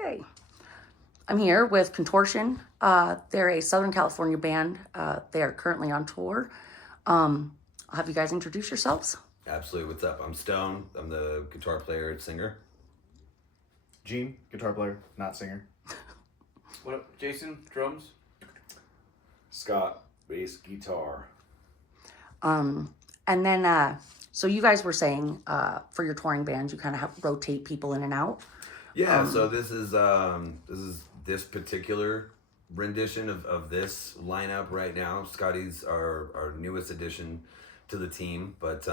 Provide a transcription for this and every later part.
Okay. I'm here with Contortion. They're a Southern California band. They are currently on tour. I'll have you guys introduce yourselves. Absolutely. What's up? I'm Stone. I'm the guitar player and singer. Gene, guitar player, not singer. What up, Jason? Drums? Scott, bass guitar. And then, so you guys were saying for your touring bands, you kind of rotate people in and out. Yeah. So this particular rendition of this lineup right now. Scotty's our newest addition to the team, but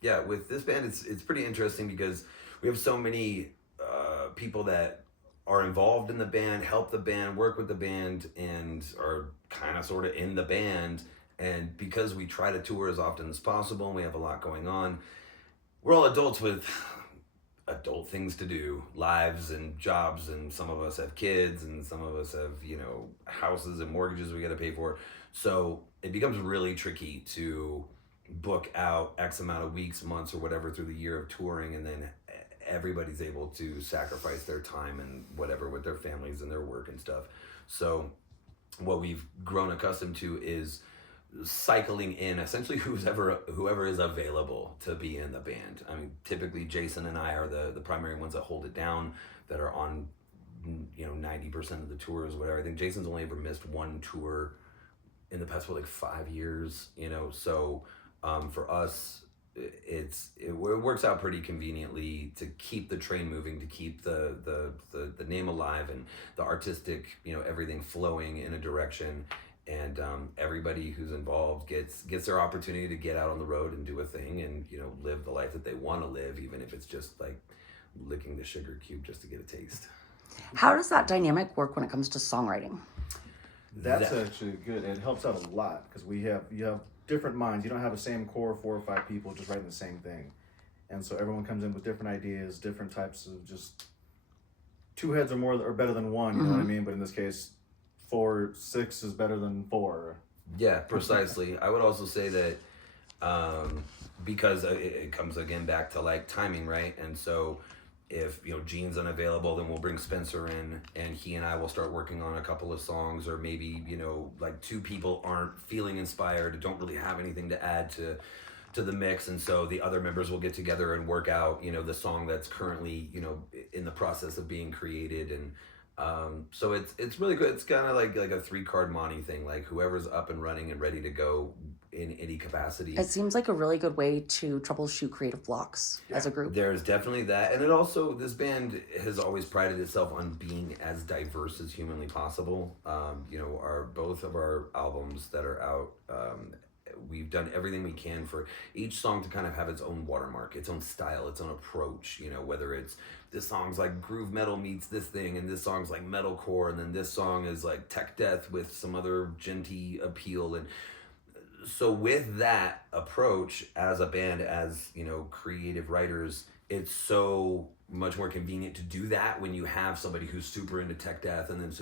yeah, with this band, it's pretty interesting because we have so many people that are involved in the band, help the band, work with the band, and are kind of sort of in the band. And because we try to tour as often as possible, and we have a lot going on, we're all adults with adult things to do, lives and jobs, and some of us have kids, and some of us have, houses and mortgages we got to pay for. So it becomes really tricky to book out X amount of weeks, months, or whatever through the year of touring, and then everybody's able to sacrifice their time and whatever with their families and their work and stuff. So what we've grown accustomed to is cycling in essentially whoever is available to be in the band. I mean, typically Jason and I are the primary ones that hold it down, that are on 90% of the tours, whatever. I think Jason's only ever missed one tour in the past for like 5 years, so for us it works out pretty conveniently to keep the train moving, to keep the name alive, and the artistic, everything flowing in a direction. And everybody who's involved gets their opportunity to get out on the road and do a thing, and live the life that they want to live, even if it's just like licking the sugar cube just to get a taste. How does that dynamic work when it comes to songwriting? That's actually good. It helps out a lot because you have different minds. You don't have the same core 4 or 5 people just writing the same thing, and so everyone comes in with different ideas, different types of just 2 heads or more are better than one. You know what I mean? But in this case, 6 is better than 4. Yeah, precisely. I would also say that because it comes again back to like timing, right? And so if Gene's unavailable, then we'll bring Spencer in, and he and I will start working on a couple of songs, or maybe like 2 people aren't feeling inspired, don't really have anything to add to the mix, and so the other members will get together and work out the song that's currently in the process of being created. And so it's really good. It's kind of like a 3-card Monty thing, like whoever's up and running and ready to go in any capacity. It seems like a really good way to troubleshoot creative blocks as a group. There's definitely that, and it also, this band has always prided itself on being as diverse as humanly possible. Both of our albums that are out, we've done everything we can for each song to kind of have its own watermark, its own style, its own approach. Whether it's this song's like groove metal meets this thing, and this song's like metalcore, and then this song is like tech death with some other genty appeal. And so with that approach as a band, as creative writers, it's so much more convenient to do that when you have somebody who's super into tech death, and then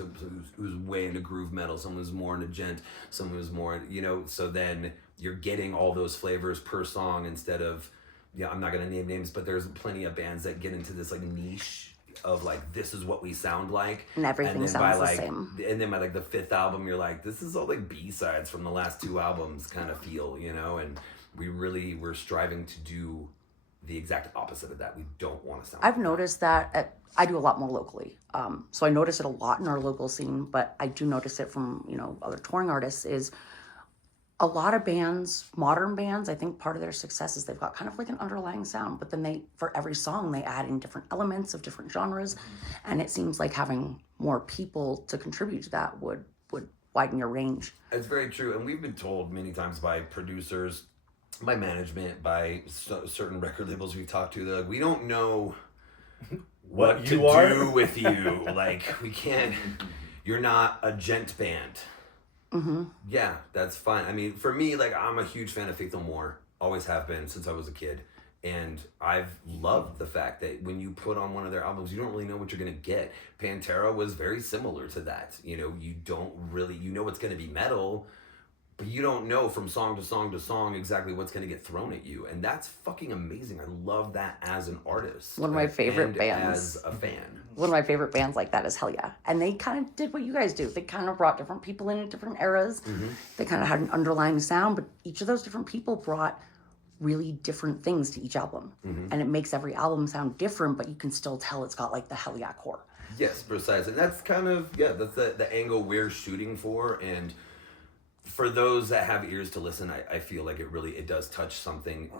who's way into groove metal, someone who's more into gent, someone who's more, so then you're getting all those flavors per song, instead of, I'm not going to name names, but there's plenty of bands that get into this like niche of like, this is what we sound like, And everything sounds the like, same. and then by like the 5th album, you're like, this is all like B-sides from the last 2 albums kind of feel, and we're striving to do the exact opposite of that. We don't want to sound I've noticed that I do a lot more locally. So I notice it a lot in our local scene, but I do notice it from, other touring artists, is a lot of bands, modern bands, I think part of their success is they've got kind of like an underlying sound, but then for every song, they add in different elements of different genres. And it seems like having more people to contribute to that would widen your range. It's very true. And we've been told many times by producers, by management, by certain record labels we've talked to, they're like, we don't know what to do with you. Like, we can't, you're not a gent band. Yeah, that's fine. I mean, for me, like, I'm a huge fan of Faith No More. Always have been since I was a kid. And I've loved the fact that when you put on one of their albums, you don't really know what you're going to get. Pantera was very similar to that. You don't really, it's going to be metal, but you don't know from song to song to song exactly what's going to get thrown at you, and that's fucking amazing. I love that as an artist. One of my favorite and bands. as a fan. One of my favorite bands like that is Hell Yeah. And they kind of did what you guys do. They kind of brought different people in at different eras. They kind of had an underlying sound, but each of those different people brought really different things to each album. And it makes every album sound different, but you can still tell it's got like the Hell Yeah core. Yes, precise. And that's kind of, that's the angle we're shooting for. And for those that have ears to listen, I feel like it does touch something,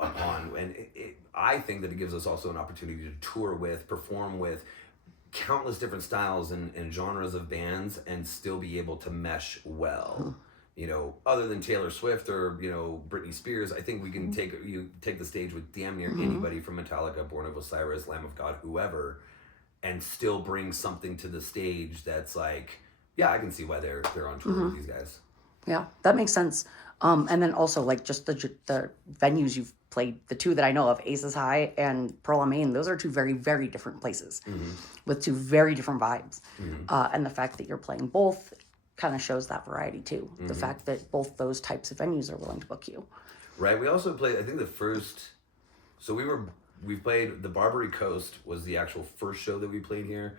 upon. And I think that it gives us also an opportunity to tour with, perform with countless different styles and genres of bands and still be able to mesh well. Other than Taylor Swift or, Britney Spears, I think we can take the stage with damn near anybody from Metallica, Born of Osiris, Lamb of God, whoever, and still bring something to the stage that's like, I can see why they're on tour with these guys. Yeah, that makes sense. And then also like just the venues you've played, the two that I know of, Aces High and Pearl on Main, those are two very, very different places with two very different vibes. And the fact that you're playing both kind of shows that variety too. The fact that both those types of venues are willing to book you. Right. We also played, I think we played the Barbary Coast was the actual first show that we played here.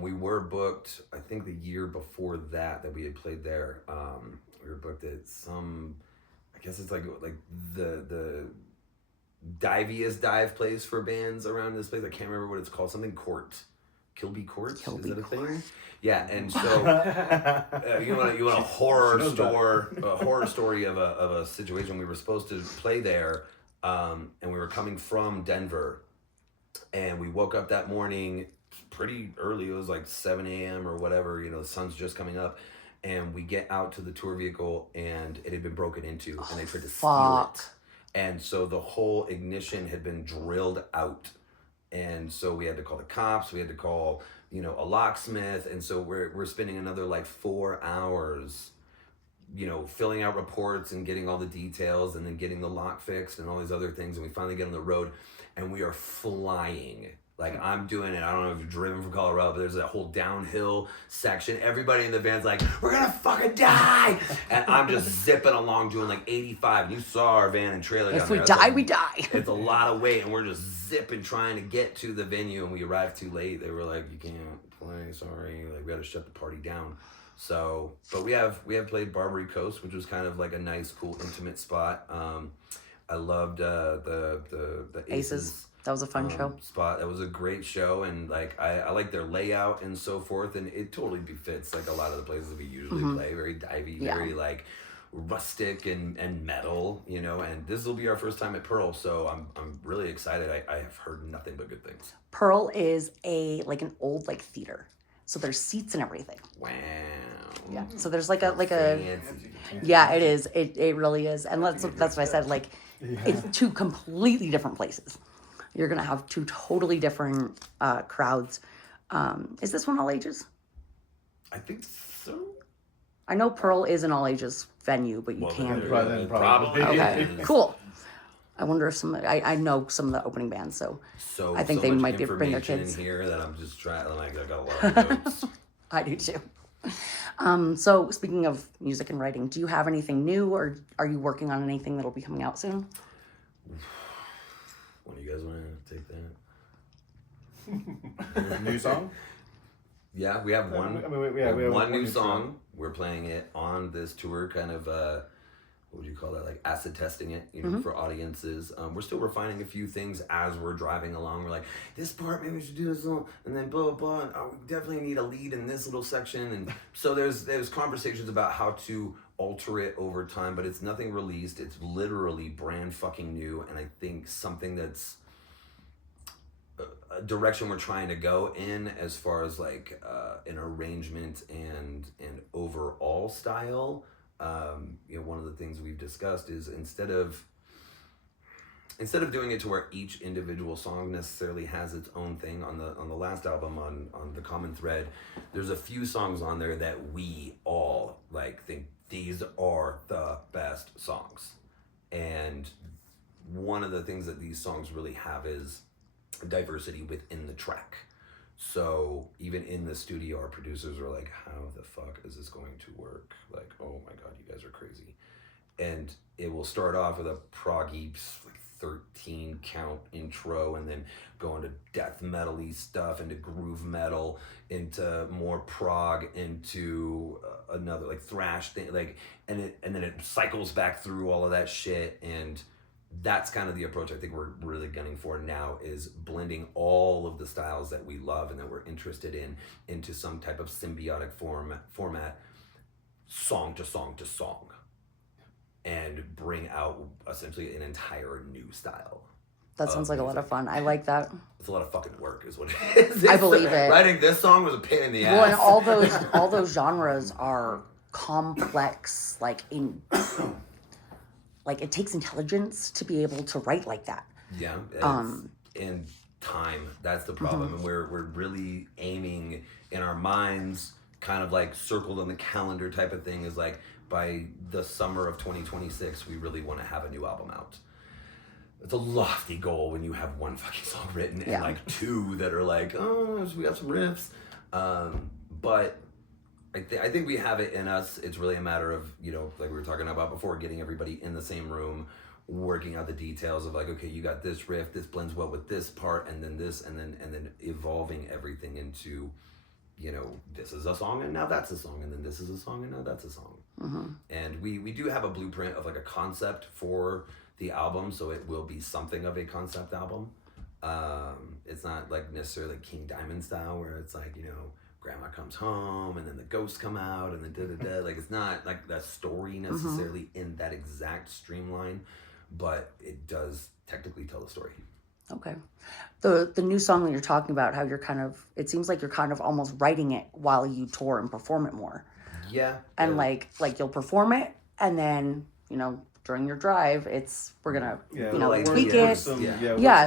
We were booked, I think the year before that we had played there. We were booked at I guess it's like the diviest dive place for bands around this place. I can't remember what it's called. Something Court. Kilby Court? Is that a thing? Yeah, and so you want a horror story of a situation. We were supposed to play there, and we were coming from Denver, and we woke up that morning pretty early. It was like 7 a.m. or whatever. The sun's just coming up, and we get out to the tour vehicle, and it had been broken into, and they tried to steal it. And so the whole ignition had been drilled out. And so we had to call the cops, we had to call, a locksmith. And so we're spending another like 4 hours, filling out reports and getting all the details and then getting the lock fixed and all these other things. And we finally get on the road and we are flying. Like I'm doing it. I don't know if you've driven from Colorado, but there's that whole downhill section. Everybody in the van's like, we're gonna fucking die. And I'm just zipping along doing like 85. And you saw our van and trailer. If we die, we die. It's a lot of weight, and we're just zipping trying to get to the venue, and we arrived too late. They were like, you can't play, sorry. Like we had to shut the party down. So, but we have played Barbary Coast, which was kind of like a nice, cool, intimate spot. I loved the Aces. That was a fun show. Spot. That was a great show, and like I like their layout and so forth, and it totally befits like a lot of the places we usually play. Very divey, very like rustic and metal, And this will be our first time at Pearl, so I'm really excited. I have heard nothing but good things. Pearl is an old theater, so there's seats and everything. Wow. Yeah. So there's like a Fancy. yeah, it is. It really is, and that's what I said. Like it's two completely different places. You're going to have two totally different crowds. Is this one all ages? I think so. I know Pearl is an all ages venue, but you can't. Probably. Okay, cool. I wonder if I know some of the opening bands, so I think they much might bring their kids. in here that I'm just trying. Like I got a lot of notes. I do too. So speaking of music and writing, do you have anything new, or are you working on anything that'll be coming out soon? One of you guys want to take that? New song? Yeah, we have one. We have one new song. We're playing it on this tour, kind of, what would you call that? Like acid testing it, for audiences. We're still refining a few things as we're driving along. We're like, this part, maybe we should do this little, and then blah, blah, blah. And, we definitely need a lead in this little section. And so there's conversations about how to alter it over time, but it's nothing released. It's literally brand fucking new. And I think something that's a direction we're trying to go in as far as like an arrangement and overall style. One of the things we've discussed is instead of doing it to where each individual song necessarily has its own thing, on the last album on The Common Thread, there's a few songs on there that we all like think these are the best songs. And one of the things that these songs really have is diversity within the track. So even in the studio, our producers were like, how the fuck is this going to work? Like, oh my God, you guys are crazy. And it will start off with a proggy, like 13 count intro, and then go into death metal-y stuff, into groove metal, into more prog, into another like thrash thing, like, and then it cycles back through all of that shit. And that's kind of the approach I think we're really gunning for now, is blending all of the styles that we love and that we're interested in into some type of symbiotic format, song to song to song, and bring out essentially an entire new style. That sounds like a lot of fun. I like that. It's a lot of fucking work is what it is. I believe it. Writing this song was a pain in the ass. Well, and all those genres are complex, like like it takes intelligence to be able to write like that. Yeah. And time, that's the problem. And we're really aiming in our minds, kind of like circled on the calendar type of thing, is like by the summer of 2026, we really want to have a new album out. It's a lofty goal when you have one fucking song written and like two that are like, oh, we got some riffs. But I think we have it in us. It's really a matter of, you know, like we were talking about before, getting everybody in the same room, working out the details of like, okay, you got this riff, this blends well with this part, and then this, and then evolving everything into, you know, this is a song and now that's a song, and then this is a song and now that's a song. And we do have a blueprint of like a concept for the album, so it will be something of a concept album. It's not like necessarily King Diamond style where it's like, you know, grandma comes home and then the ghosts come out and then da-da-da. Like, it's not like that story necessarily in that exact streamline, but it does technically tell the story. Okay. The new song that you're talking about, how you're kind of, it seems like you're kind of almost writing it while you tour and perform it more. Yeah. And like you'll perform it, and then, you know, during your drive, we're gonna, you know, like, tweak yeah, it. some-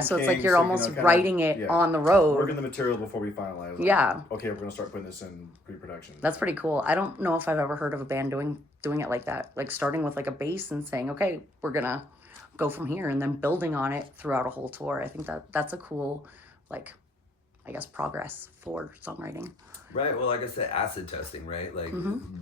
So it's like you're almost writing it on the road. Working the material before we finalize. Like, Yeah. okay, we're gonna start putting this in pre-production. That's pretty cool. I don't know if I've ever heard of a band doing it like that. Like starting with like a bass and saying, okay, we're gonna go from here, and then building on it throughout a whole tour. I think that's a cool, like, I guess, progress for songwriting. Right. Well, like I said, acid testing, right? Like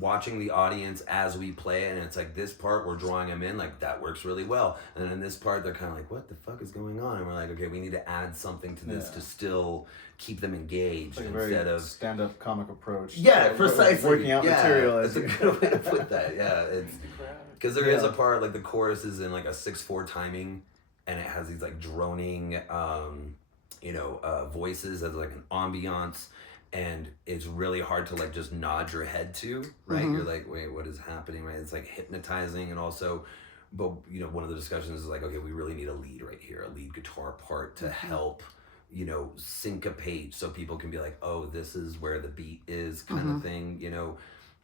watching the audience as we play it, and it's like this part we're drawing them in, like that works really well. And then in this part, they're kind of like, what the fuck is going on? And we're like, okay, we need to add something to this to still keep them engaged, like instead of stand-up comic approach. Yeah, precisely. Working out material. That's a good way to put that. Yeah, it's because there is a part, like the chorus is in like a 6/4 timing, and it has these like droning, voices as like an ambiance. And it's really hard to like just nod your head to, right? You're like, wait, what is happening, right? It's like hypnotizing, and also, but you know, one of the discussions is like, okay, we really need a lead right here, a lead guitar part to help, you know, syncopate, so people can be like, oh, this is where the beat is, kind of thing, you know.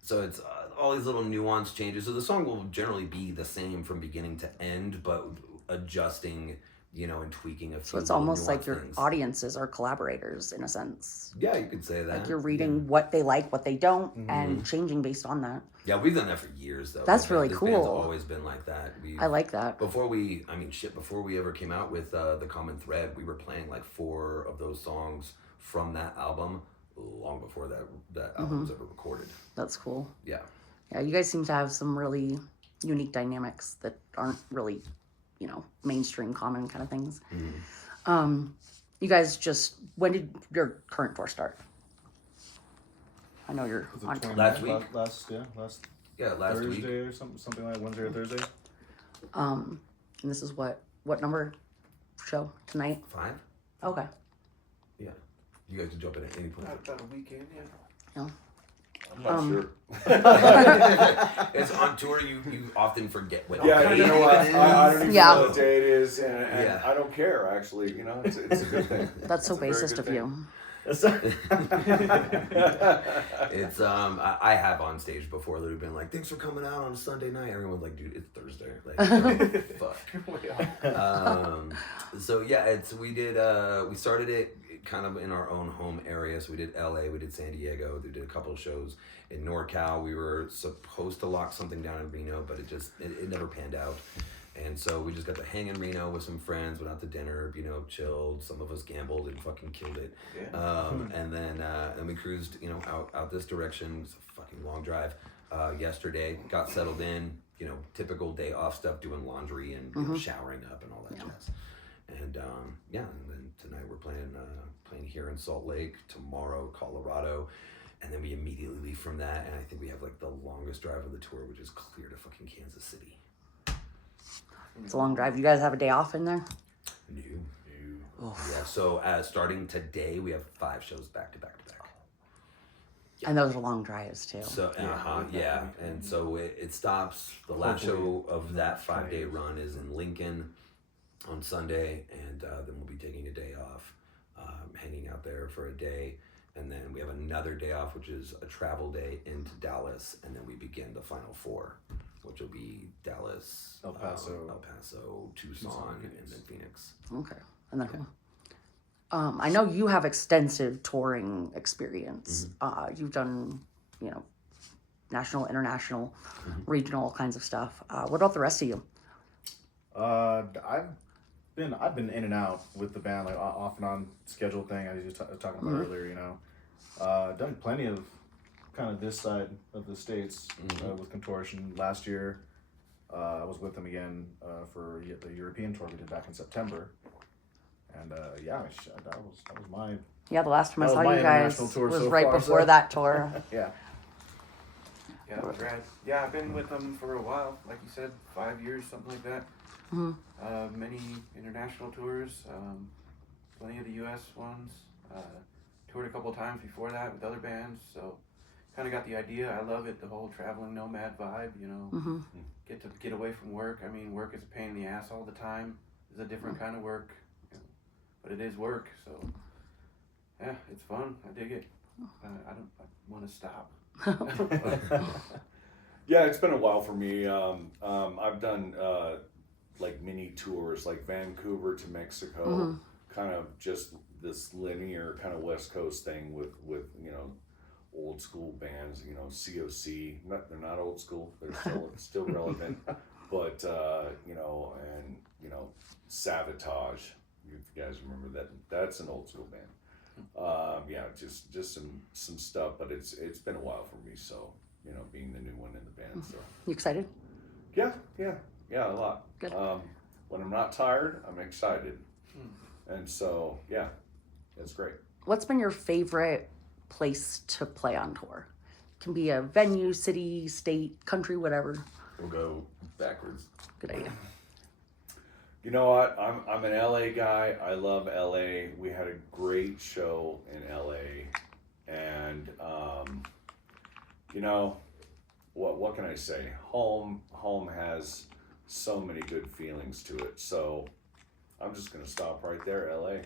So it's all these little nuance changes. So the song will generally be the same from beginning to end, but adjusting, you know, and tweaking a few. So it's almost like your things. audiences are collaborators in a sense. Yeah, you could say that. Like you're reading what they like, what they don't, and changing based on that. Yeah, we've done that for years, though. That's really this cool. band's always been like that. I like that. Before we ever came out with The Common Thread, we were playing like 4 of those songs from that album long before that album was ever recorded. That's cool. Yeah. Yeah, you guys seem to have some really unique dynamics that aren't really, you know, mainstream common kind of things. You guys when did your current tour start? I know you're Was it on 29th? Last week? Last Last Thursday week. or something like Wednesday or Thursday. and this is what number show tonight? 5? Okay. Yeah. You guys can jump in at any point. About a weekend, yeah. Yeah. I'm not sure. It's on tour. You often forget what. Yeah, you know what? I don't even Yeah. know what day it is, and Yeah. I don't care, actually. You know, it's a good thing. That's so It's a very bassist good of thing. you. It's I have on stage before that have been like, thanks for coming out on a Sunday night. Everyone's like, dude, it's Thursday. Like, fuck. So yeah, we started it kind of in our own home area. So we did LA, we did San Diego, we did a couple of shows in NorCal. We were supposed to lock something down in Reno, but it never panned out. And so we just got to hang in Reno with some friends, went out to dinner, you know, chilled. Some of us gambled and fucking killed it. Yeah. And then we cruised, you know, out this direction. It's a fucking long drive. Yesterday, got settled in, you know, typical day off stuff, doing laundry and you know, showering up and all that jazz. And and then tonight we're playing here in Salt Lake. Tomorrow, Colorado. And then we immediately leave from that, and I think we have like the longest drive of the tour, which is clear to fucking Kansas City. It's a long drive. You guys have a day off in there? No. Yeah, so starting today, we have 5 shows back to back to back. And those are long drives too. So, and so it stops. The last show of that 5-day run is in Lincoln on Sunday, and then we'll be taking a day off, hanging out there for a day. And then we have another day off, which is a travel day into Dallas, and then we begin the final 4, which will be Dallas, El Paso, Tucson, and then Phoenix. Okay. And then, I know you have extensive touring experience. You've done, you know, national, international, regional, all kinds of stuff. What about the rest of you? I've been in and out with the band, like off and on schedule thing I was just talking about earlier, you know. Done plenty of kind of this side of the States with Contortion. Last year, I was with them again for the European tour we did back in September. And that was my... Yeah, the last time I That was saw my you guys international tour was so right far, before so- that tour. Yeah. Yeah, that was rad. Yeah, I've been with them for a while, like you said, 5 years, something like that. Many international tours, plenty of the U.S. ones. Toured a couple times before that with other bands, so kind of got the idea. I love it, the whole traveling nomad vibe, you know. Get away from work. I mean, work is a pain in the ass all the time. It's a different kind of work, you know, but it is work, so yeah, it's fun. I dig it. I want to stop. Yeah, it's been a while for me. I've done like mini tours, like Vancouver to Mexico, kind of just this linear kind of West Coast thing with you know, old school bands. You know, COC. They're not old school. They're still relevant. But you know, and you know, Sabotage. You guys remember that? That's an old school band. Yeah, just some stuff, but it's been a while for me. So you know, being the new one in the band. So You excited? yeah, a lot. Good. When I'm not tired, I'm excited, and so yeah, it's great. What's been your favorite place to play on tour? Can be a venue, city, state, country, whatever. We'll go backwards. Good idea. You know what? I'm an LA guy. I love LA. We had a great show in LA, and you know, what can I say? Home has so many good feelings to it. So I'm just gonna stop right there, LA.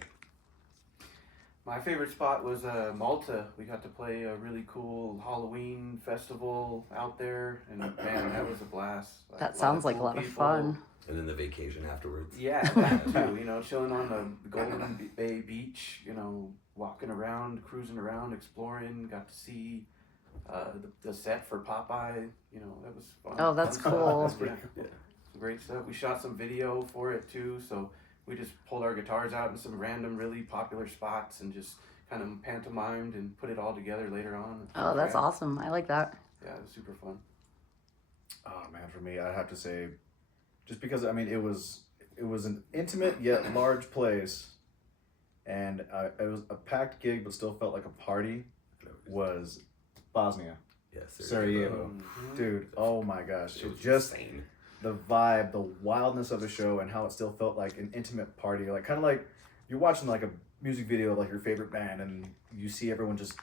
My favorite spot was Malta. We got to play a really cool Halloween festival out there, and man, that was a blast. That sounds like a lot of people. fun. And then the vacation afterwards. Yeah, that too. You know, chilling on the Golden Bay Beach. You know, walking around, cruising around, exploring. Got to see the set for Popeye. You know, that was fun. Oh, that's Fun cool. stuff. Yeah. Some great stuff. We shot some video for it too, so we just pulled our guitars out in some random, really popular spots and just kind of pantomimed and put it all together later on. Oh, that's awesome. I like that. Yeah, it was super fun. Oh man, for me, I'd have to say, just because I mean, it was an intimate yet large place, and it was a packed gig, but still felt like a party. Was Bosnia, Yes. Sarajevo, dude. Oh my gosh, It was it just insane. the vibe, the wildness of the show, and how it still felt like an intimate party, like kind of like you're watching like a music video of like your favorite band, and you see everyone just,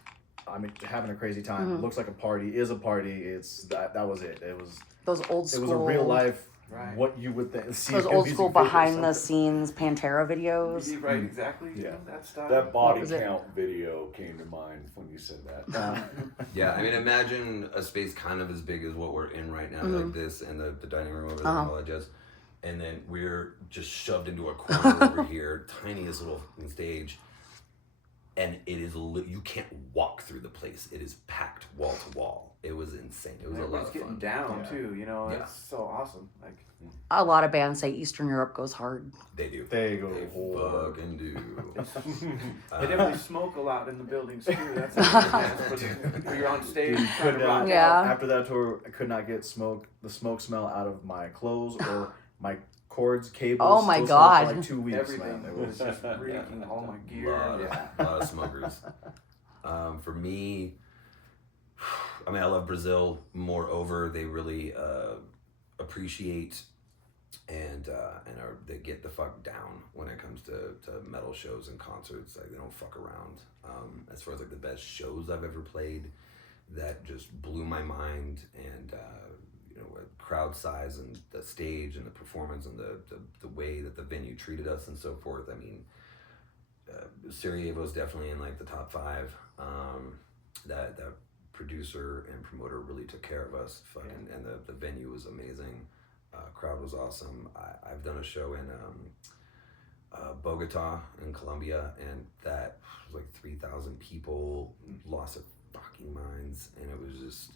I mean, having a crazy time. It looks like a party, is a party. It's that was it. It was Those old school. it was a real life. Right. What you would see. Those in a old music school video or behind the something. scenes Pantera videos. Right, exactly. Yeah. That style. That body was it? count video came to mind when you said that. Yeah, I mean, imagine a space kind of as big as what we're in right now, like this, and the dining room over there, and all that jazz. And then we're just shoved into a corner over here, tiniest little fucking stage. and it is you can't walk through the place. It is packed wall to wall. It was insane. It was a lot Everybody's of getting fun. down too. You know, Yeah. it's so awesome. Like, A lot of bands say Eastern Europe goes hard. They do. They go They hard. fucking do. they definitely smoke a lot in the buildings too. That's when you're on stage Dude, trying to rock Yeah. out. After that tour, I could not get the smoke smell out of my clothes or my cords, cables. Oh my still smelled God. For like 2 weeks, Everything man. was just reeking. All my gear. lot of smokers. For me, I mean, I love Brazil. Moreover, they really appreciate and they get the fuck down when it comes to metal shows and concerts. Like, they don't fuck around. As far as like the best shows I've ever played, that just blew my mind, and crowd size and the stage and the performance and the way that the venue treated us and so forth. I mean, Sarajevo's definitely in like the top 5. That producer and promoter really took care of us. And the venue was amazing. Crowd was awesome. I've done a show in Bogota in Colombia, and that was like 3,000 people, lost their fucking minds, and it was just,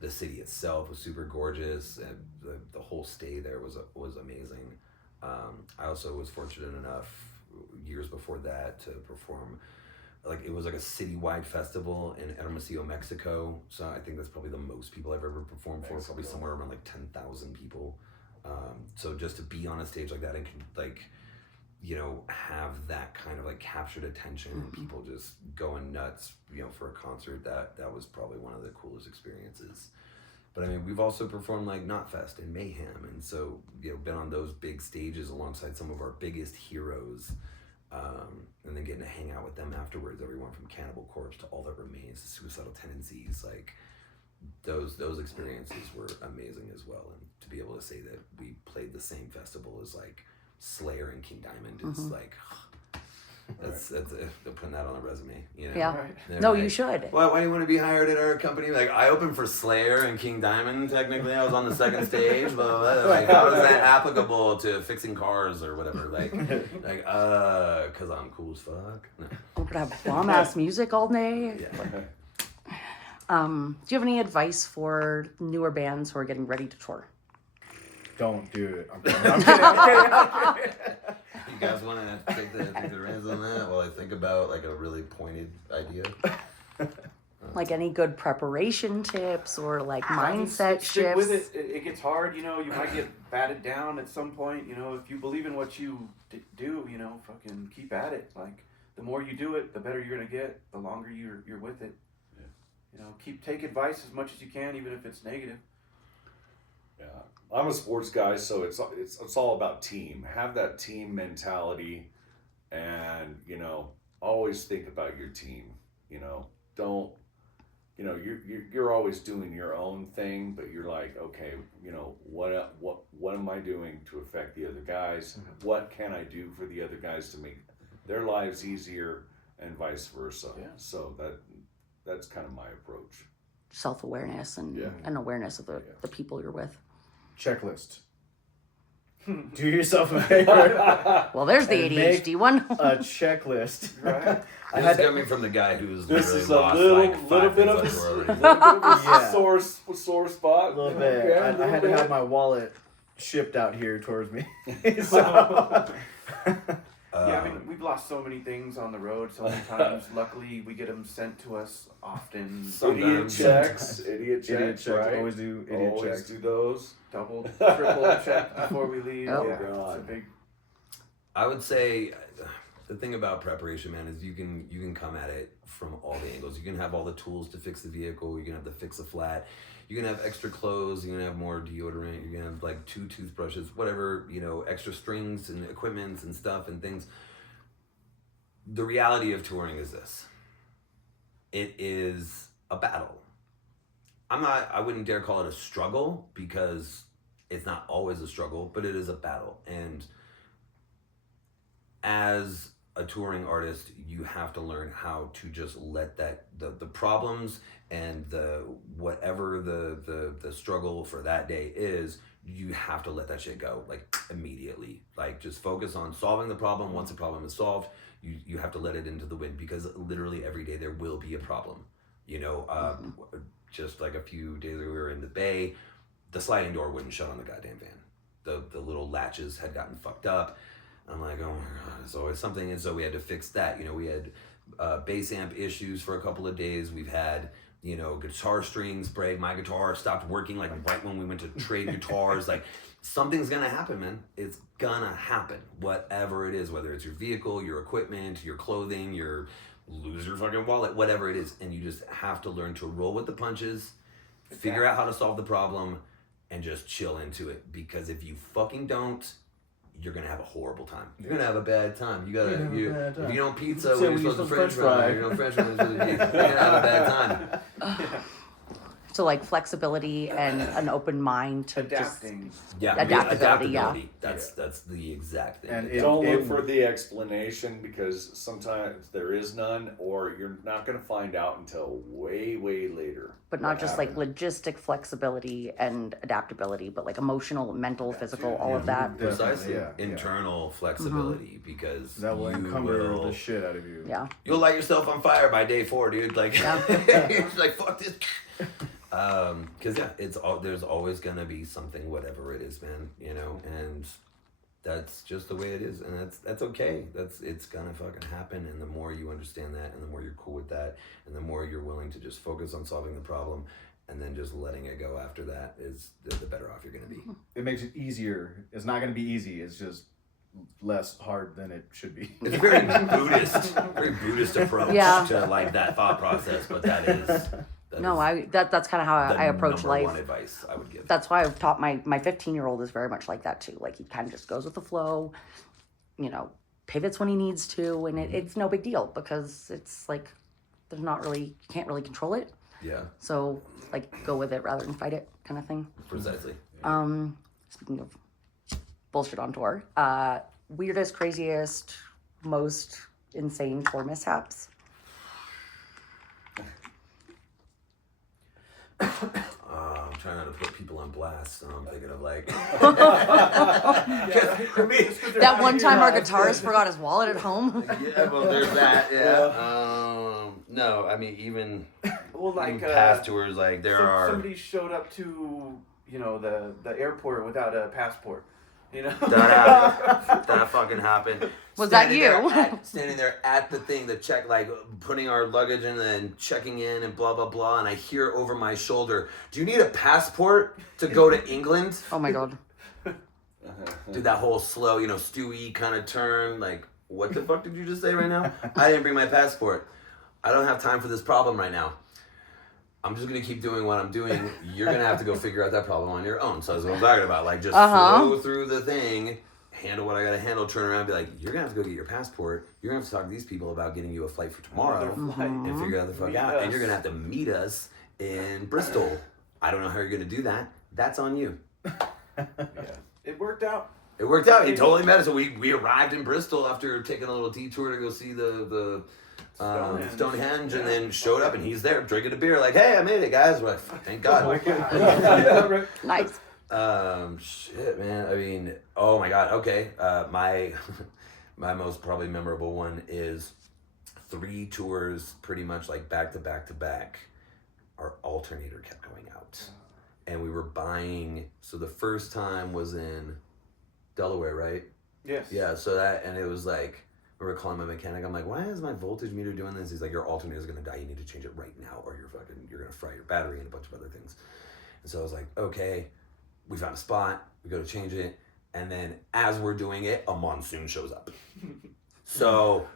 the city itself was super gorgeous, and the whole stay there was amazing. I also was fortunate enough years before that to perform, like, it was like a citywide festival in Hermosillo, Mexico. So I think that's probably the most people I've ever performed for, probably somewhere around like 10,000 people. So just to be on a stage like that and like, have that kind of like captured attention and people just going nuts, for a concert, that was probably one of the coolest experiences. But I mean, we've also performed like Knotfest and Mayhem, and so been on those big stages alongside some of our biggest heroes, and then getting to hang out with them afterwards. Everyone from Cannibal Corpse to All That Remains to Suicidal Tendencies, like those experiences were amazing as well. And to be able to say that we played the same festival as like Slayer and King Diamond is like, that's they're putting that on a resume, Yeah. They're No, like, you should. Why do you want to be hired at our company? Like, I opened for Slayer and King Diamond. Technically, I was on the second stage. But like, how is that applicable to fixing cars or whatever? Like, cause I'm cool as fuck. No. I'm gonna have bomb ass music all day. Yeah. Do you have any advice for newer bands who are getting ready to tour? Don't do it. I'm kidding. You guys want to take the reins on that while I think about like a really pointed idea? Like any good preparation tips or like I mean, mindset stick with shifts? it. It gets hard. You might get batted down at some point. If you believe in what you do, fucking keep at it. Like, the more you do it, the better you're gonna get. The longer you're with it. Yeah. Take advice as much as you can, even if it's negative. Yeah, I'm a sports guy, so it's all about team. Have that team mentality, and always think about your team. Don't you're always doing your own thing, but you're like, okay, what am I doing to affect the other guys? What can I do for the other guys to make their lives easier, and vice versa? Yeah. So that's kind of my approach. Self-awareness and awareness of the people you're with. Checklist. Do yourself a favor. Well, there's the And ADHD one. A checklist. Right. I This had is coming from the guy who's This literally is a lost little like 5 bit things of on a tour already. little bit of a Yeah. sore spot. a little bit. Okay, I little had to bit. have my wallet shipped out here towards me. So, Yeah, I mean, we've lost so many things on the road so many times. Luckily, we get them sent to us often. Idiot Sometimes. checks, idiot checks, idiot checks. right? Always do idiot Always checks. do those. Double, triple check before we leave. Oh, yeah, God. it's a big. I would say the thing about preparation, man, is you can come at it from all the angles. You can have all the tools to fix the vehicle. You can have to fix a flat. You can have extra clothes. You can have more deodorant. You can have like 2 toothbrushes, whatever, extra strings and equipment and stuff and things. The reality of touring is this. It is a battle. I wouldn't dare call it a struggle, because it's not always a struggle, but it is a battle. And as a touring artist, you have to learn how to just let that the problems and the whatever the struggle for that day is, you have to let that shit go like immediately. Like just focus on solving the problem. Once the problem is solved, you have to let it into the wind, because literally every day there will be a problem. You know, just like a few days ago, we were in the bay, the sliding door wouldn't shut on the goddamn van. The little latches had gotten fucked up. I'm like, oh my god, it's always something. And so we had to fix that. You know, we had bass amp issues for a couple of days. We've had, you know, guitar strings break. My guitar stopped working like right when we went to trade guitars. Like, something's gonna happen, man. It's gonna happen. Whatever it is, whether it's your vehicle, your equipment, your clothing, lose your fucking wallet, whatever it is. And you just have to learn to roll with the punches, figure out how to solve the problem, and just chill into it. Because if you fucking don't, you're gonna have a horrible time. You're gonna have a bad time. You gotta, if you don't pizza when you're supposed to French fry, you don't French fry when you're supposed to pizza, you're gonna have a bad time. So like flexibility and an open mind to Adapting. Adaptability. That's the exact thing. And Don't look for the explanation, because sometimes there is none, or you're not going to find out until way, way later. but not what just happened. like logistic flexibility and adaptability, but like emotional, mental, physical, all of that. Precisely. Yeah, yeah. Internal flexibility, because That will you encumber will, the shit out of you. Yeah. you'll light yourself on fire by day 4, dude. Like, Yeah. it's like, fuck this. Because there's always gonna be something, whatever it is, man. You know, and that's just the way it is, and that's okay. It's gonna fucking happen. And the more you understand that, and the more you're cool with that, and the more you're willing to just focus on solving the problem, and then just letting it go after that, is the better off you're gonna be. It makes it easier. It's not going to be easy. It's just less hard than it should be. It's a very Buddhist approach Yeah. to like that thought process, but that is That's kind of how I approach number life. one advice I would give. That's why I've taught my 15-year-old is very much like that too. Like he kind of just goes with the flow, you know, pivots when he needs to, and it's no big deal, because it's like there's not really, you can't really control it. Yeah, So like go with it rather than fight it, kind of thing. precisely. Speaking of bullshit on tour, weirdest, craziest, most insane tour mishaps. I'm trying not to put people on blast, so I'm thinking of like. That one time our guitarist forgot his wallet at home. Yeah, well, there's that. Yeah. No, I mean even Well, like past tours, like there are. somebody showed up to, you know, the airport without a passport. You know. That fucking happened. Was that Standing you? there standing there at the thing, the check, like putting our luggage in and checking in and blah blah blah, and I hear over my shoulder, "Do you need a passport to go to England?" Oh my god. Dude, that whole slow, you know, Stewie kind of turn, like, what the fuck did you just say right now? I didn't bring my passport. I don't have time for this problem right now. I'm just gonna keep doing what I'm doing. You're gonna have to go figure out that problem on your own. So that's what I'm talking about. Like, just flow through the thing, handle what I gotta handle, turn around, and be like, you're gonna have to go get your passport. You're gonna have to talk to these people about getting you a flight for tomorrow and figure out the fuck Meet out. us. And you're gonna have to meet us in Bristol. I don't know how you're gonna do that. That's on you. Yeah. It worked out. It worked out. He totally met us. So we arrived in Bristol after taking a little detour to go see the Stonehenge, and then showed up, and he's there drinking a beer, like, "Hey, I made it, guys!" We're like, "Thank God." Nice. Shit, man. I mean, oh my God. Okay, my most probably memorable one is 3 tours, pretty much like back to back to back. Our alternator kept going out, and we were buying. So the first time was in Delaware, right? Yes. Yeah, so that, and it was like, we were calling my mechanic. I'm like, why is my voltage meter doing this? He's like, your alternator's gonna die. You need to change it right now, or you're gonna fry your battery and a bunch of other things. And so I was like, okay. We found a spot. We go to change it, and then as we're doing it, a monsoon shows up. So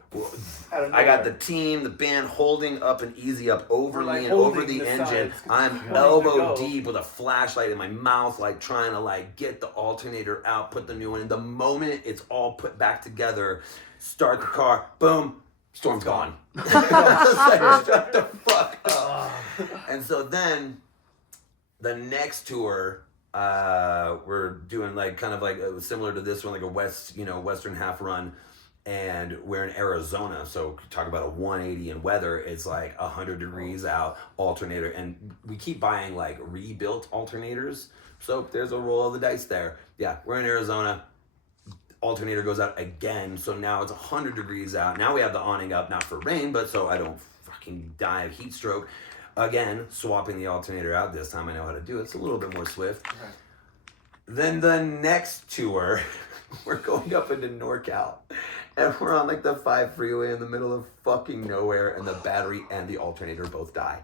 I got the team, the band holding up and easy up over We're, like, me and over holding the the engine. sides, I'm wanting to elbow go. deep with a flashlight in my mouth, like trying to like get the alternator out, put the new one in. The moment it's all put back together, start the car, boom, storm's gone. Like, shut the fuck up. And so then the next tour, we're doing like kind of like similar to this one, like a western half run. and we're in Arizona, so talk about a 180 in weather. It's like 100 degrees out, alternator, and we keep buying like rebuilt alternators. So there's a roll of the dice there. Yeah, we're in Arizona. Alternator goes out again, so now it's 100 degrees out. Now we have the awning up, not for rain, but so I don't fucking die of heat stroke. Again, swapping the alternator out. This time I know how to do it. It's a little bit more swift. Okay. Then the next tour, we're going up into NorCal. And we're on like the 5 freeway in the middle of fucking nowhere, and the battery and the alternator both die.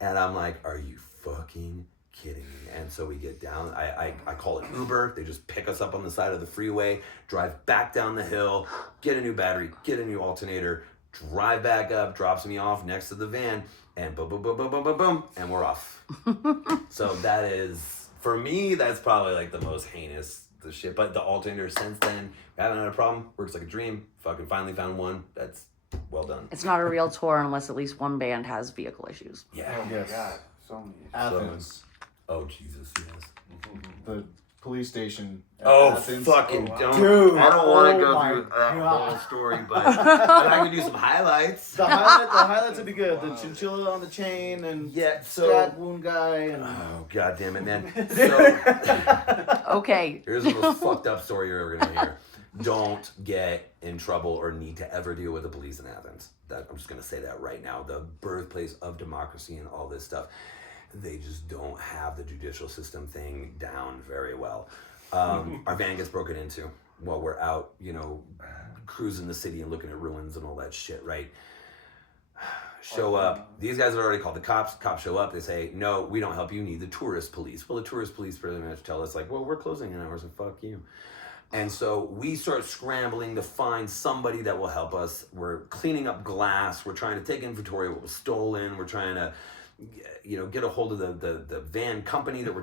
And I'm like, are you fucking kidding me? And so we get down, I call it Uber. They just pick us up on the side of the freeway, drive back down the hill, get a new battery, get a new alternator, drive back up, drops me off next to the van, and boom, boom, boom, boom, boom, boom, boom, and we're off. So that is, for me, that's probably like the most heinous the shit. But the alternator since then, haven't had a problem, works like a dream. Fucking finally found one. That's well done. It's not a real tour unless at least one band has vehicle issues. Yeah. Oh my Yes. god, so many. Athens, Oh Jesus, yes. the police station. At Oh Athens. fucking Oh, wow. don't! Dude, I don't want to oh go my through that God. whole story, but I can do some highlights. The highlights would be good. Wow. The chinchilla on the chain and Yeah. So. stab wound guy and. Oh god damn it, man. So Okay. here's the most fucked up story you're ever gonna hear. Don't get in trouble or need to ever deal with the police in Athens. I'm just gonna say that right now. The birthplace of democracy and all this stuff. They just don't have the judicial system thing down very well. Our van gets broken into while we're out, cruising the city and looking at ruins and all that shit, right? Show up. These guys have already called the cops. Cops show up. They say, no, we don't help you. You need the tourist police. Well, the tourist police pretty much tell us, like, well, we're closing in hours, so fuck you. And so we start scrambling to find somebody that will help us. We're cleaning up glass. We're trying to take inventory of what was stolen. We're trying to, get a hold of the van company that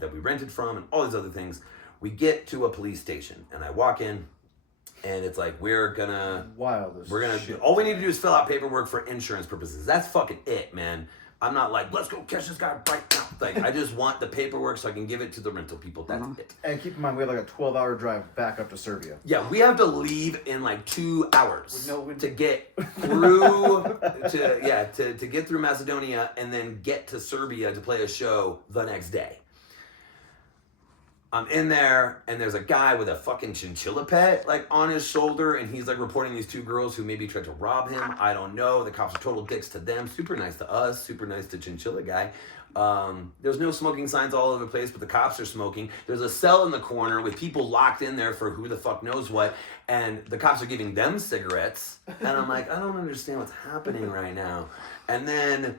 that we rented from and all these other things. We get to a police station and I walk in and it's like, all we need to do is fill out paperwork for insurance purposes. That's fucking it, man. I'm not like, let's go catch this guy right now. Like, I just want the paperwork so I can give it to the rental people. That's it. And keep in mind, we have like a 12-hour drive back up to Serbia. Yeah, we have to leave in like 2 hours With no wind. to get through to get through Macedonia and then get to Serbia to play a show the next day. I'm in there and there's a guy with a fucking chinchilla pet like on his shoulder and he's like reporting these 2 girls who maybe tried to rob him. I don't know. The cops are total dicks to them. Super nice to us. Super nice to chinchilla guy. There's no smoking signs all over the place, but the cops are smoking. There's a cell in the corner with people locked in there for who the fuck knows what, and the cops are giving them cigarettes. And I'm like, I don't understand what's happening right now. And then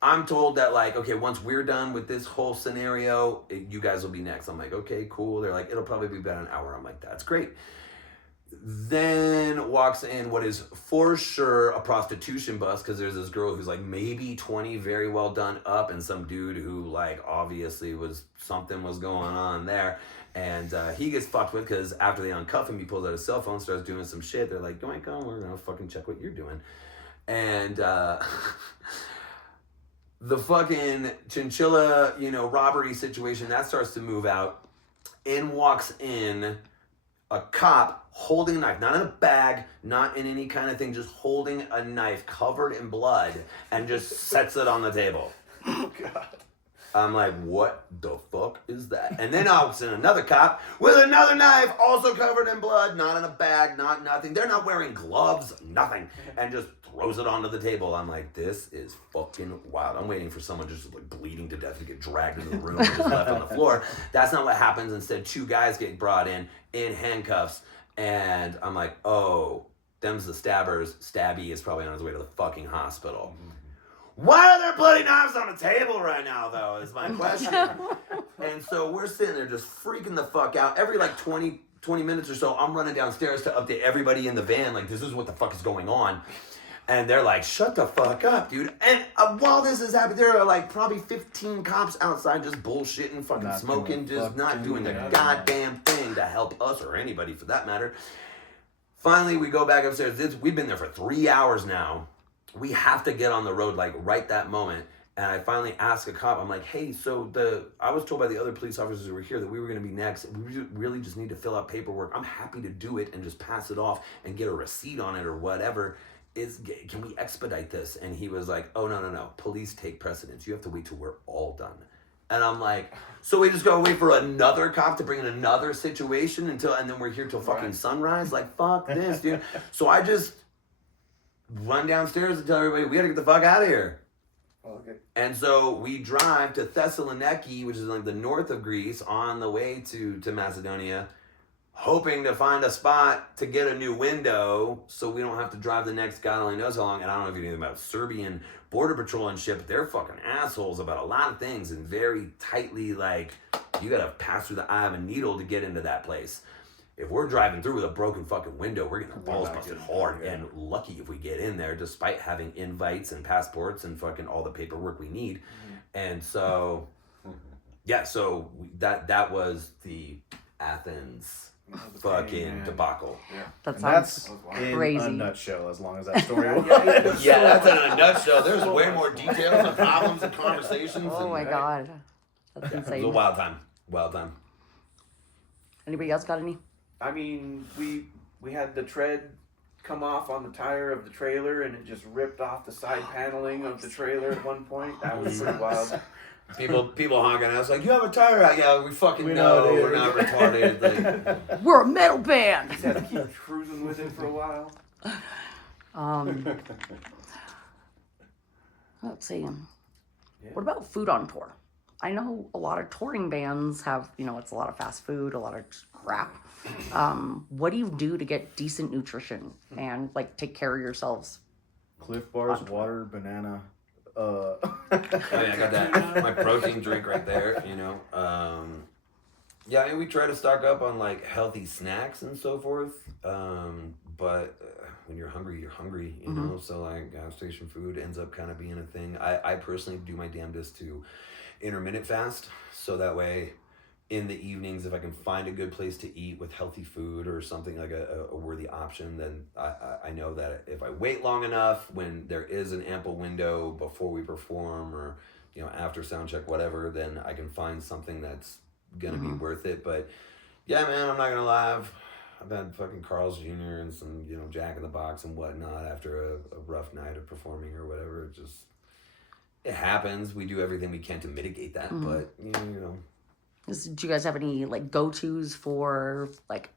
I'm told that, like, okay, once we're done with this whole scenario, you guys will be next. I'm like, okay, cool. They're like, it'll probably be about an hour. I'm like, that's great. Then walks in what is for sure a prostitution bus because there's this girl who's like maybe 20, very well done up, and some dude who like obviously something was going on there. And he gets fucked with because after they uncuff him, he pulls out his cell phone, starts doing some shit. They're like, doink, we're going to fucking check what you're doing. And the fucking chinchilla, robbery situation, that starts to move out. In walks in a cop holding a knife, not in a bag, not in any kind of thing, just holding a knife covered in blood and just sets it on the table. Oh god. I'm like, what the fuck is that? And then all of a sudden another cop with another knife, also covered in blood, not in a bag, not nothing. They're not wearing gloves, nothing. And just throws it onto the table. I'm like, this is fucking wild. I'm waiting for someone just like bleeding to death to get dragged into the room and just left on the floor. That's not what happens. Instead, 2 guys get brought in handcuffs. And I'm like, oh, them's the stabbers. Stabby is probably on his way to the fucking hospital. Why are there bloody knives on the table right now, though, is my question. And so we're sitting there just freaking the fuck out. Every like 20 minutes or so, I'm running downstairs to update everybody in the van, like, this is what the fuck is going on. And they're like, shut the fuck up, dude. And while this is happening, there are like probably 15 cops outside just bullshitting, fucking Not smoking, doing a just not fucking doing the thing. goddamn thing to help us or anybody for that matter. Finally, we go back upstairs. We've been there for 3 hours now. We have to get on the road like right that moment. And I finally asked a cop, I'm like, hey, so I was told by the other police officers who were here that we were going to be next. We really just need to fill out paperwork. I'm happy to do it and just pass it off and get a receipt on it or whatever. Can we expedite this? And he was like, oh, no. Police take precedence. You have to wait till we're all done. And I'm like, so we just gotta wait for another cop to bring in another situation and then we're here till fucking sunrise? Like, fuck this, dude. So I just run downstairs and tell everybody, we gotta get the fuck out of here. Okay. And so we drive to Thessaloniki, which is like the north of Greece, on the way to Macedonia, hoping to find a spot to get a new window so we don't have to drive the next God only knows how long. And I don't know if you know anything about Serbian border patrol and shit, but they're fucking assholes about a lot of things and very tightly, like, you gotta pass through the eye of a needle to get into that place. If we're driving through with a broken fucking window, we're getting our balls busted hard. Yeah. And lucky if we get in there, despite having invites and passports and fucking all the paperwork we need. And so, yeah, so that was the Athens fucking debacle. Yeah. That sounds crazy. In a nutshell, as long as that story was. Yeah, that's in a nutshell. There's way more details and problems and conversations. Oh my God. That's insane. It was a wild time. Wild time. Anybody else got any? I mean, we had the tread come off on the tire of the trailer, and it just ripped off the side paneling of the trailer at one point. That was pretty wild. People honking at us like, you have a tire out. Yeah, we fucking know. We're not retarded. Like, we're a metal band. Just had to keep cruising with it for a while. Let's see. What about food on tour? I know a lot of touring bands have, it's a lot of fast food, a lot of crap. What do you do to get decent nutrition and like take care of yourselves? Cliff Bars, water, banana. I got that. My protein drink right there, Yeah, I mean, we try to stock up on like healthy snacks and so forth. But when you're hungry, you know? So like gas station food ends up kind of being a thing. I personally do my damnedest to intermittent fast. So that way in the evenings, if I can find a good place to eat with healthy food or something like a worthy option, then I know that if I wait long enough, when there is an ample window before we perform or, after sound check, whatever, then I can find something that's going to be worth it. But yeah, man, I'm not going to lie. I've had fucking Carl's Jr. and some, Jack in the Box and whatnot after a rough night of performing or whatever. It happens. We do everything we can to mitigate that, but, Do you guys have any like go-tos for like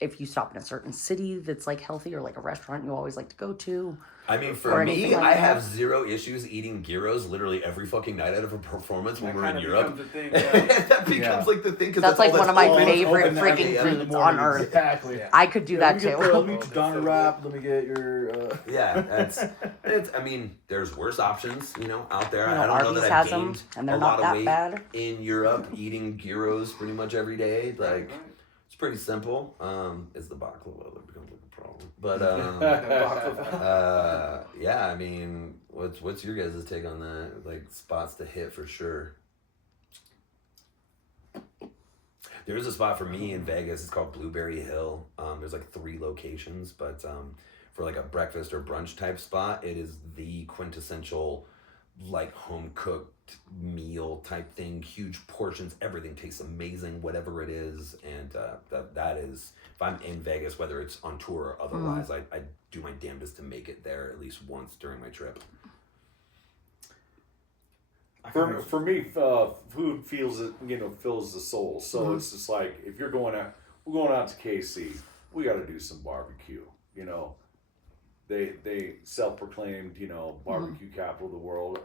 if you stop in a certain city that's like healthy or like a restaurant you always like to go to? I mean, for me, I have zero issues eating gyros literally every fucking night out of a performance when we're in Europe. Thing, that becomes like the thing. That's like one of my favorite freaking foods on earth. Exactly. Yeah. I could do that too. Let me get your Donner wrap. Let me get your. Yeah, it's. I mean, there's worse options, out there. I don't Arby's know that has I've them, gained and they're a not lot of weight bad. in Europe eating gyros pretty much every day. Like, it's pretty simple. It's the baklava that becomes like a problem. But yeah, I mean, what's your guys' take on that? Like spots to hit for sure. There's a spot for me in Vegas. It's called Blueberry Hill. There's like 3 locations, but for like a breakfast or brunch type spot, it is the quintessential like home cooked meal type thing. Huge portions, everything tastes amazing, whatever it is, and that is, if I'm in Vegas, whether it's on tour or otherwise, I do my damnedest to make it there at least once during my trip. For me, food fills the soul. So it's just like if we're going out to KC, we got to do some barbecue. They self-proclaimed barbecue capital of the world.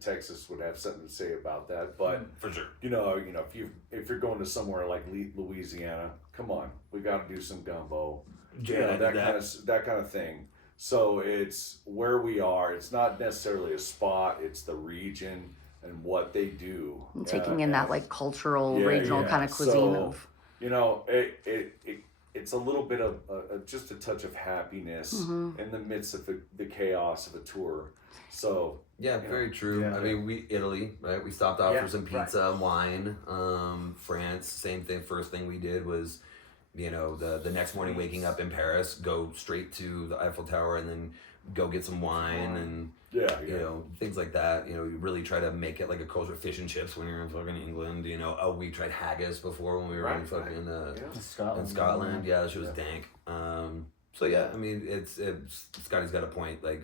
Texas would have something to say about that, but for sure, if you're going to somewhere like Louisiana, come on, we got to do some gumbo. Yeah, that kind of thing. So it's where we are. It's not necessarily a spot. It's the region and what they do. And taking in that like cultural, regional kind of cuisine of. It's a little bit of just a touch of happiness in the midst of the chaos of a tour. So yeah, very true. Yeah. I mean, Italy, right? We stopped off for some pizza, wine. France, same thing. First thing we did was, the next morning waking up in Paris, go straight to the Eiffel Tower, and then go get some wine and Yeah, you know, things like that. You know, you really try to make it like a culture. Fish and chips when you're in fucking England. You know, oh, we tried haggis before when we were in fucking in Scotland. Yeah, that shit was dank. So yeah, I mean, it's Scotty's got a point. Like,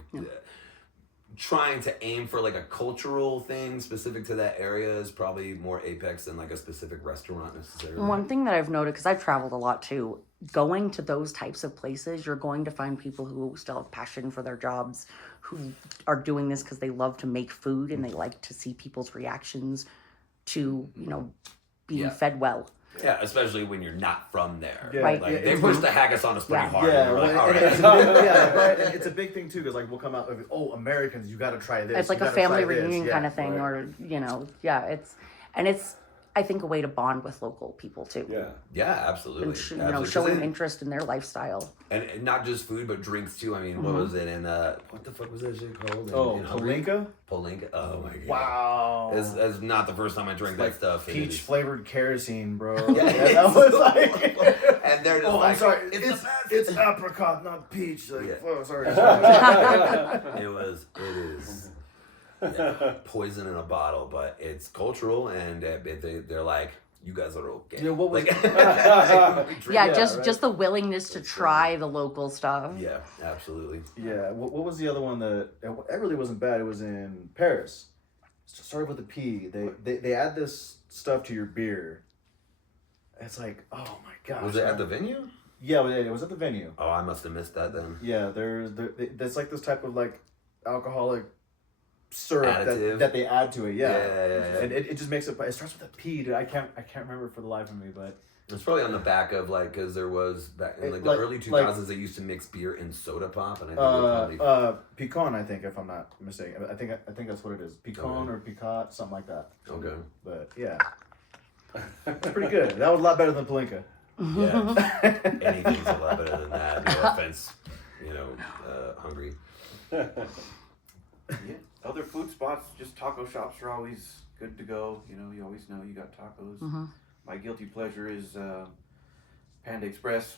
trying to aim for like a cultural thing specific to that area is probably more apex than like a specific restaurant necessarily. One thing that I've noticed, because I've traveled a lot too, going to those types of places, you're going to find people who still have passion for their jobs, who are doing this because they love to make food and they like to see people's reactions to, you know, being fed well. Yeah, especially when you're not from there. Yeah, Right. Like, they push the haggis on us pretty hard. Yeah, And we're like, well, all and right. it's a big, right. And it's a big thing too, because like we'll come out with, oh, Americans, you got to try this. It's like you a gotta family try this. reunion Yeah, kind of thing, right. or, you know, it's I think, a way to bond with local people too. yeah. Yeah, absolutely. And you know, Absolutely. 'Cause showing they- interest in their lifestyle. and not just food, but drinks too. I mean, what was it? And what the fuck was that shit called? Oh, in Hungary? Palinka? Palinka. Oh my god. Wow. That's not the first time I drank that stuff. It Peach is- flavored kerosene, bro. Yeah, that was like. and they're just Oh, like, I'm sorry. It's, the best. It's apricot, not peach. Like, Yeah. oh, sorry. It is poison in a bottle, but it's cultural, and they're like, you guys are okay. Yeah, what was- like, Yeah, Yeah, just right. the willingness to try the local stuff. yeah, absolutely. Yeah, what was the other one that it really wasn't bad? It was in Paris. Started with a P. They add this stuff to your beer. It's like, oh my gosh. Was it at the venue? Yeah, it was at the venue. Oh, I must have missed that then. Yeah, there's like this type of like alcoholic syrup Additive. that they add to it. Yeah, Yeah. and it just makes it. It starts with a P, dude. I can't remember for the life of me, but It's probably on the back of like, because there was back in like the Like- early 2000s, they used to mix beer in soda pop, and I think they probably pecan. I think if I'm not mistaken, I think that's what it is. Pecan Okay. or picot, something like that. okay. But yeah, it's pretty good. That was a lot better than Palinka. Yeah, anything's a lot better than that. No offense, you know, hungry. Yeah. Other food spots, just taco shops are always good to go. You know, you always know you got tacos. My guilty pleasure is Panda Express.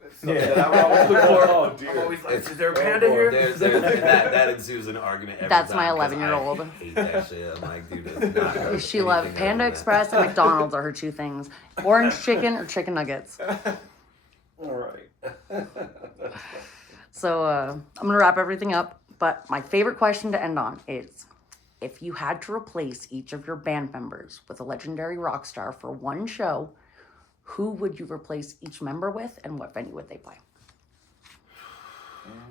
That's something Yeah. that I would always look for. Oh, dear. I'm always like, It's- is there a panda here? That ensues an argument every That's time. my 'cause 11-year-old. I hate that shit. I'm like, dude, it's not. She loves anything Panda other than Express and McDonald's are her two things. Orange chicken or chicken nuggets. All right. So I'm gonna wrap everything up. But my favorite question to end on is, if you had to replace each of your band members with a legendary rock star for one show, who would you replace each member with, and what venue would they play?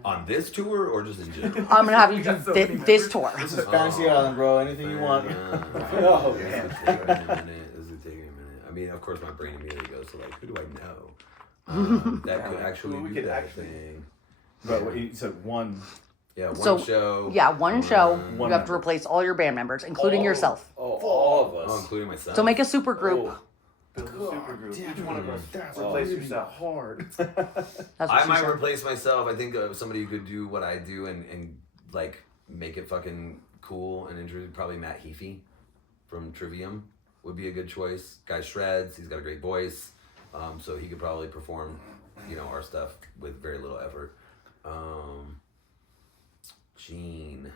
On this tour or just in general? I'm gonna have you do got so many this tour. This is Fantasy Island, bro. Anything you want. Oh, This yeah. would take me a minute. This would take me a minute. I mean, of course, my brain immediately goes to like, who do I know? That could actually Who we do could that actually- thing. But what you said one. Yeah, one So, show. Yeah, one show. One You have to member. replace all your band members, including yourself. Oh, all of us. Oh, including myself. So make a super group. Oh. Build a super group. damn, Each one of us that's replace really yourself. hard. That's what I she might said. replace myself. I think of somebody who could do what I do and like make it fucking cool and interesting. Probably Matt Heafy from Trivium would be a good choice. Guy shreds. He's got a great voice, so he could probably perform, you know, our stuff with very little effort. Gene,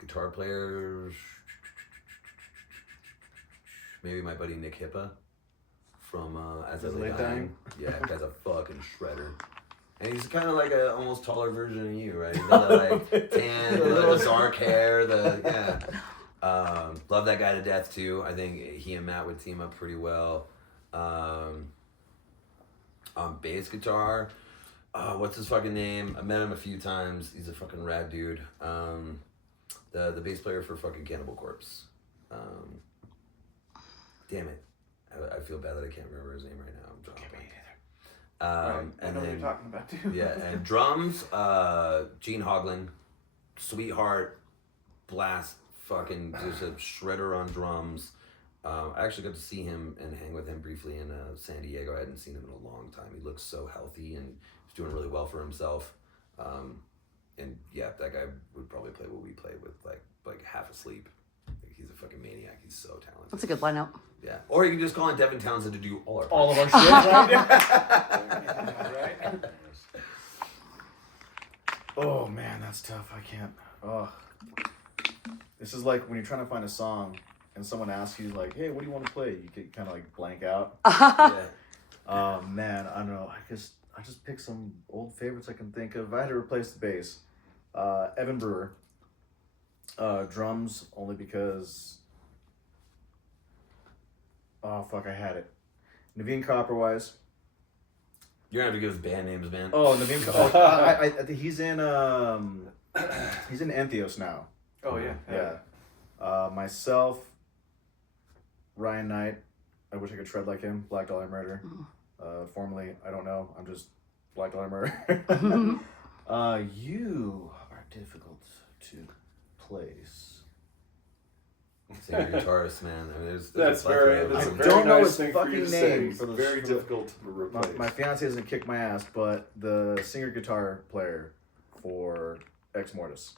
guitar players. Maybe my buddy Nick Hippa from As I Lay Dying. Yeah, that guy's a fucking shredder. And he's kind of like a almost taller version of you, right? He's got that like tan, the dark hair, love that guy to death too. I think he and Matt would team up pretty well. On bass guitar, what's his fucking name? I met him a few times. He's a fucking rad dude. The bass player for fucking Cannibal Corpse. Damn it. I feel bad that I can't remember his name right now. I'm drawing a blank. Right, I And know what then, you're talking about too. yeah, and drums, Gene Hoglan, sweetheart, blast, fucking just a shredder on drums. I actually got to see him and hang with him briefly in San Diego. I hadn't seen him in a long time. He looks so healthy and he's doing really well for himself. And yeah, that guy would probably play what we play with, like half asleep. Like, he's a fucking maniac. He's so talented. That's a good lineup. Yeah. Or you can just call in Devin Townsend to do all our All of our shit, right? Right? Oh man, that's tough. I can't. Oh, this is like when you're trying to find a song and someone asks you like, "Hey, what do you want to play?" You can kind of like blank out. Yeah. Man, I don't know. I just picked some old favorites I can think of. If I had to replace the bass, Evan Brewer. Drums only because. Oh fuck! I had it. Naveen Copperwise. You're gonna have to give us band names, man. Oh, Naveen. I think he's in Entheos now. Oh yeah. Yeah. Myself. Ryan Knight. I wish I could tread like him. Black Dollar Murder. Formerly, I don't know. I'm just Black Dollar Murder. You are difficult to place. Singer guitarist, man. I mean, there's That's a plethora very. That's of a them. very don't know nice his thing for you fucking to say. name for the- Very for the- difficult to replace. My fiance doesn't kick my ass, but the singer guitar player for Ex Mortis.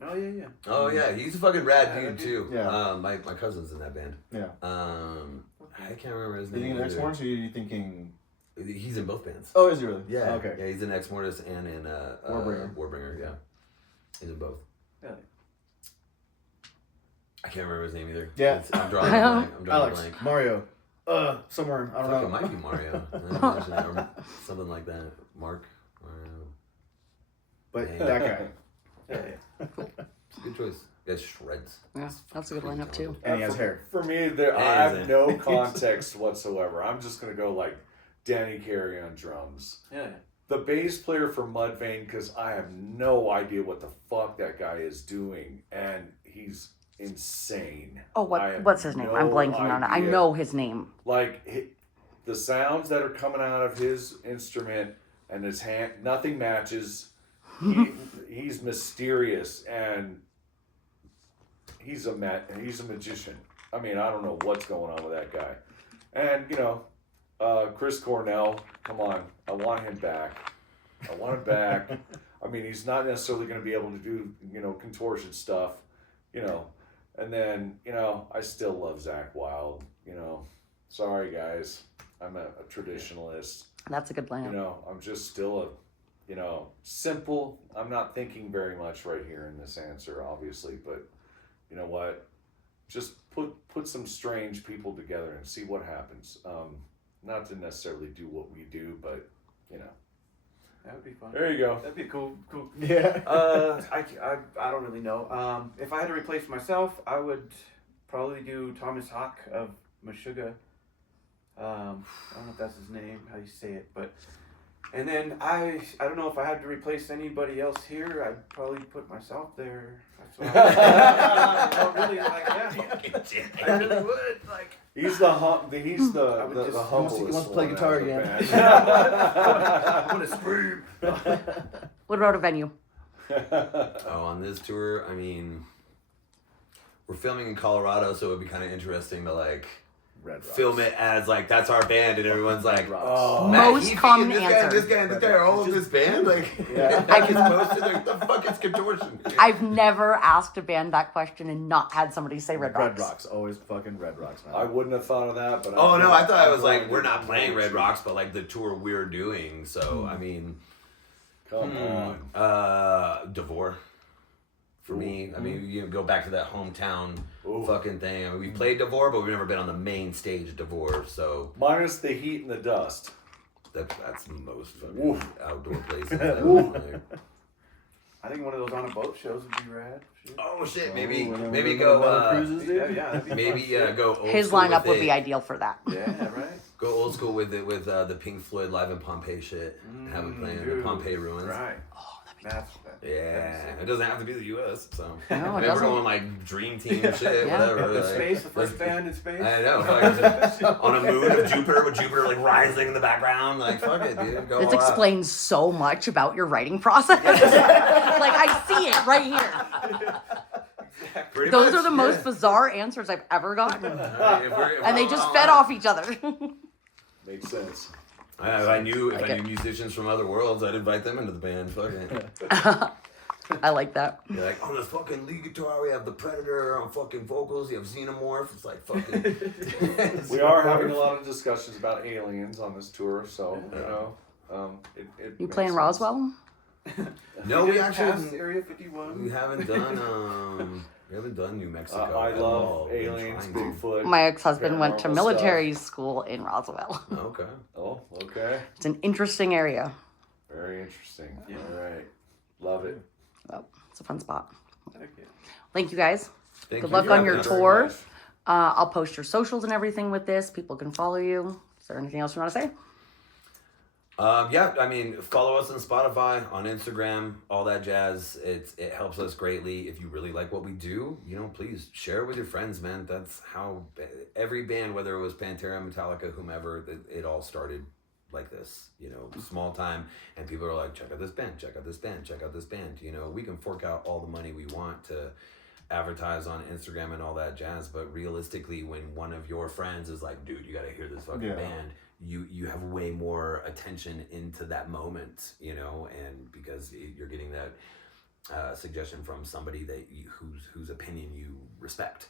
Oh yeah. Oh yeah, he's a fucking rad Yeah, dude that too. Yeah. My cousin's in that band. Yeah. I can't remember his Are you name. thinking Ex either. Mortis or are you thinking? He's in both bands. Oh, is he really? Yeah. Okay. Yeah, he's in Ex Mortis and in Warbringer. Warbringer. Yeah. He's in both. Yeah. I can't remember his name either. Yeah. I'm drawing a blank. I'm drawing Alex, a blank. Mario, somewhere I don't Fuck, know. it might be Mario. Or something like that. Mark. Mario. But Dang. that guy, Yeah. Good choice. He has shreds. Yeah, that's a good lineup too. and he has hair. For me, there I have no context whatsoever. I'm just gonna go like Danny Carey on drums. Yeah. The bass player for Mudvayne, because I have no idea what the fuck that guy is doing, and he's insane. Oh, I have what's his name? I'm no blanking on it. I idea. know his name. Like the sounds that are coming out of his instrument and his hand, nothing matches. He's mysterious and he's a magician. I mean, I don't know what's going on with that guy. And Chris Cornell, come on, I want him back. I want him back. I mean, he's not necessarily going to be able to do contortion stuff, And then I still love Zach Wilde. Sorry guys, I'm a traditionalist. That's a good lineup. I'm just still a simple. I'm not thinking very much right here in this answer, obviously, but you know what? Just put some strange people together and see what happens. Not to necessarily do what we do, but That would be fun. there you go. That'd be cool. Yeah. I don't really know. If I had to replace myself, I would probably do Thomas Hawk of Meshuggah. I don't know if that's his name, how you say it, but. And then I don't know if I had to replace anybody else here, I'd probably put myself there. That's what I really like. Yeah, I really would like. He's the he's the I would the, just- the he wants to humblest play one guitar out of the again. band. I want to scream. What about a venue? Oh, on this tour, I mean, we're filming in Colorado, so it would be kind of interesting to like Red Rocks. film it as like that's our band, and everyone's like, Red Rocks. Oh. Matt Most Heafy common and answer. this guy, and this guy are all of this band. Like, Yeah. I just posted like the fuck is Contortion. I've never asked a band that question and not had somebody say Red Rocks. Red Rocks, always fucking Red Rocks, man. I wouldn't have thought of that, but Oh no, I thought it was like I'm we're glad not you playing know Red what Rocks, but like the tour we're doing. So I mean, Come on. Devore. For me, I mean, you go back to that hometown Ooh. fucking thing. I mean, we played Devore, but we've never been on the main stage of Devore, so Minus the heat and the dust. that's the most fucking Oof. outdoor places. Like, I think one of those on a boat shows would be rad. Shit. oh shit, Oh, maybe when maybe we go on cruises, dude. Yeah, that'd be maybe fun. go old His school lineup with would it. be ideal for that. Yeah, right. Go old school with it with the Pink Floyd Live in Pompeii shit. Have it playing in the dude. Pompeii ruins. Right. Oh, that'd be That's Yeah, it doesn't have to be the U.S. So No, it I mean, we're doesn't. going like dream team shit, Yeah. whatever. The like, space, the first let's- band in space. I know. Fuck, on a moon of Jupiter with Jupiter like rising in the background. Like fuck it, dude. Go This all out. explains so much about your writing process. Like I see it right here. Pretty Those much, are the yeah. most bizarre answers I've ever gotten. I mean, if And they just fed off each other. Makes sense. If I knew Like musicians from other worlds, I'd invite them into the band. Fuck it. I like that. You're like, on this fucking lead guitar, we have the Predator. On fucking vocals, you have Xenomorph. It's like fucking. We are having a lot of discussions about aliens on this tour, so You play in Roswell? No, You we did actually pass Area 51. we haven't done New Mexico. I at love all. We're aliens, trying to. Bigfoot. My ex-husband went to paranormal military school in Roswell. Okay. Stuff. Oh, okay. It's an interesting area. Very interesting. Yeah. All right. Love it. Oh, it's a fun spot. Heck yeah. Thank you guys. Thank Good you luck for on having your us. tour. I'll post your socials and everything with this. People can follow you. Is there anything else you want to say? Yeah, I mean, follow us on Spotify, on Instagram, all that jazz. It helps us greatly. If you really like what we do, please share it with your friends, man. That's how every band, whether it was Pantera, Metallica, whomever, it all started like this, small time. And people are like, check out this band, check out this band, check out this band. We can fork out all the money we want to advertise on Instagram and all that jazz. But realistically, when one of your friends is like, dude, you got to hear this fucking band, you have way more attention into that moment, and because you're getting that suggestion from somebody that whose opinion you respect.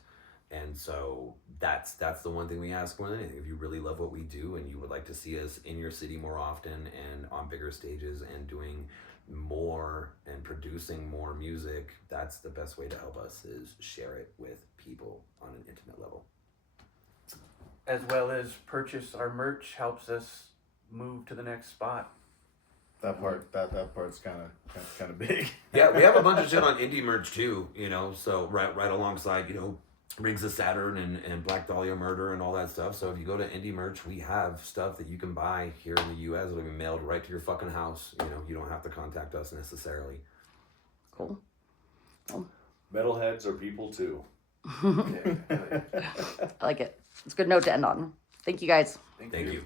And so that's the one thing we ask more than anything. If you really love what we do and you would like to see us in your city more often and on bigger stages and doing more and producing more music, that's the best way to help us, is share it with people on an intimate level. As well as purchase our merch helps us move to the next spot. That part's kind of big. Yeah, we have a bunch of shit on indie merch too, so right alongside, Rings of Saturn and Black Dahlia Murder and all that stuff. So if you go to indie merch, we have stuff that you can buy here in the US. It'll be mailed right to your fucking house. You don't have to contact us necessarily. Cool. Metalheads are people too. Yeah. I like it. It's a good note to end on. Thank you guys. Thank you.